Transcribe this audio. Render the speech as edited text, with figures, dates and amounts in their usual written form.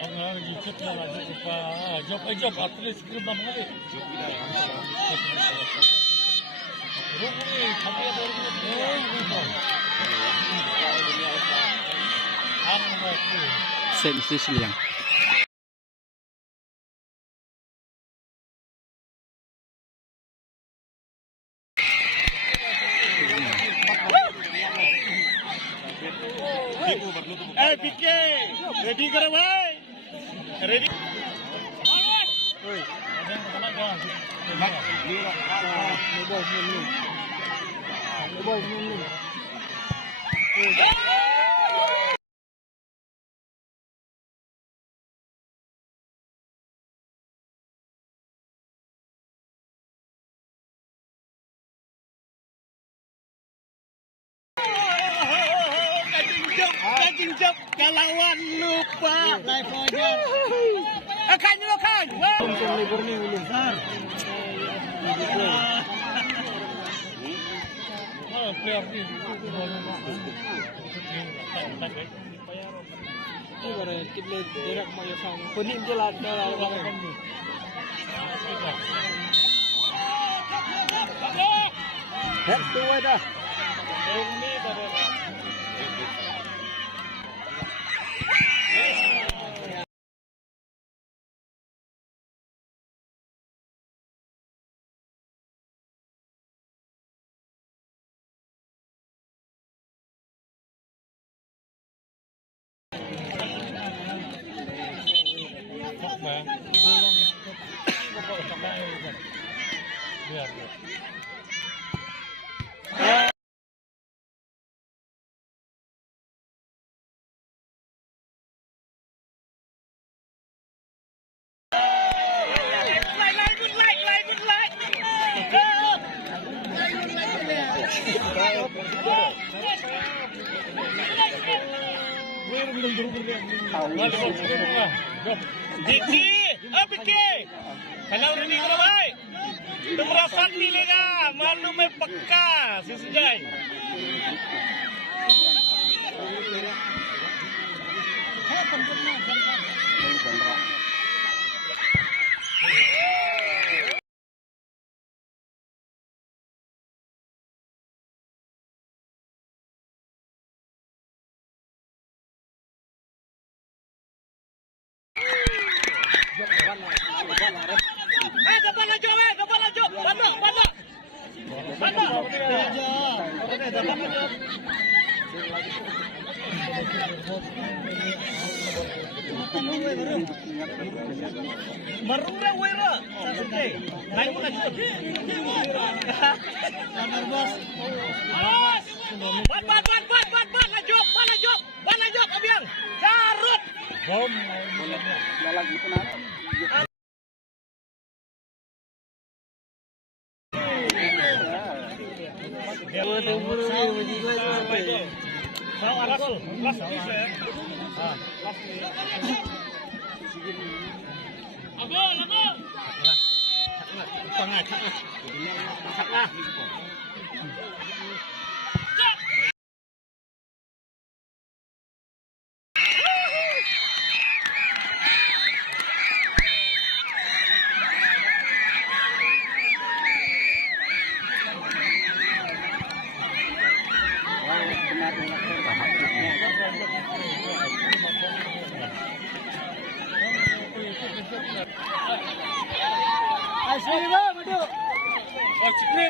Ang gigit na lang pa. Job at least kung ba mga Set station lang. PK, ready karo bhai? Ready? Oi. Kajing jab kalawan lupa naik pojok. Akan dulu kan. Untung libur nih ulun. Player ni. Ibarat kita direct mau yang pening tu lah dalam ni. Head tu dah. Ini dah. Diki, Biki, kalau ini kalau baik, temerasan milega, malu mepeka, si Sujai. Marunga wera, sasute. Naik mana cukup? Kanar bos. Awas. Ban lajop, abiang. Carut. Bom. Dalam gitu nanti. Asli lah, betul. Oh, cikgu.